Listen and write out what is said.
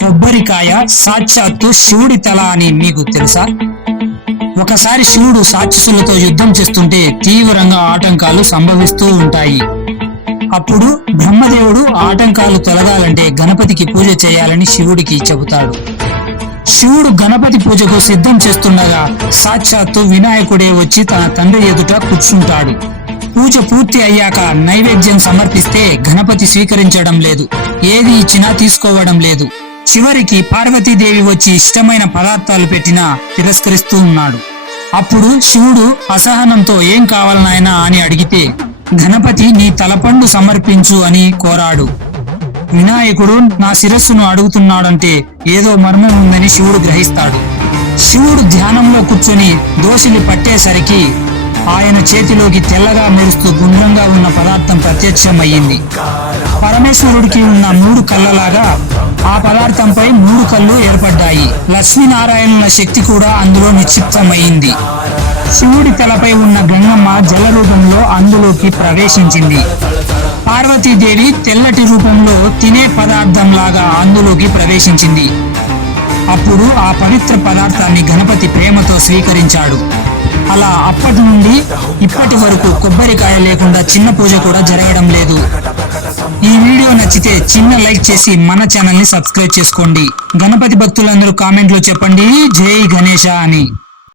కొబ్బరికాయ సాక్షాత్తు శివుడి తల అని మీకు తెలుసా? ఒకసారి శివుడు రాక్షసులతో యుద్ధం చేస్తుంటే తీవ్రంగా ఆటంకాలు సంభవిస్తూ ఉంటాయి. అప్పుడు బ్రహ్మదేవుడు ఆటంకాలు తొలగాలంటే గణపతికి పూజ చేయాలని శివుడికి చెబుతాడు. శివుడు గణపతి పూజకు సిద్ధం చేస్తుండగా సాక్షాత్తు వినాయకుడే వచ్చి తన తండ్రి ఎదుట కూర్చుంటాడు. పూజ పూర్తి అయ్యాక నైవేద్యం సమర్పిస్తే గణపతి స్వీకరించడం లేదు, ఏది ఇచ్చినా తీసుకోవడం లేదు. చివరికి పార్వతీదేవి వచ్చి ఇష్టమైన పదార్థాలు పెట్టినా తిరస్కరిస్తూ ఉన్నాడు. అప్పుడు శివుడు అసహనంతో ఏం కావాలనాయనా అని అడిగితే గణపతి నీ తలపండు సమర్పించు అని కోరాడు. వినాయకుడు నా శిరస్సును అడుగుతున్నాడంటే ఏదో మర్మం ఉందని శివుడు గ్రహిస్తాడు. శివుడు ధ్యానంలో కూర్చొని దోషిని పట్టేసరికి ఆయన చేతిలోకి తెల్లగా మెరుస్తూ గుండ్రంగా ఉన్న పదార్థం ప్రత్యక్షమయ్యింది. పరమేశ్వరుడికి ఉన్న 3 కళ్ళలాగా ఆ పదార్థంపై 3 కళ్ళు ఏర్పడ్డాయి. లక్ష్మీనారాయణుల శక్తి కూడా అందులో నిక్షిప్తమైంది. శివుడి తలపై ఉన్న గంగమ్మ జల రూపంలో అందులోకి ప్రవేశించింది. పార్వతీదేవి తెల్లటి రూపంలో తినే పదార్థంలాగా అందులోకి ప్రవేశించింది. అప్పుడు ఆ పవిత్ర పదార్థాన్ని గణపతి ప్రేమతో స్వీకరించాడు. అలా అప్పటి నుండి ఇప్పటి వరకు కొబ్బరికాయ లేకుండా చిన్న పూజ కూడా జరగడం లేదు. ఈ వీడియో నచ్చితే చిన్న లైక్ చేసి మన ఛానల్ ని సబ్స్క్రైబ్ చేసుకోండి. గణపతి భక్తులందరూ కామెంట్లో చెప్పండి జై గణేశ అని.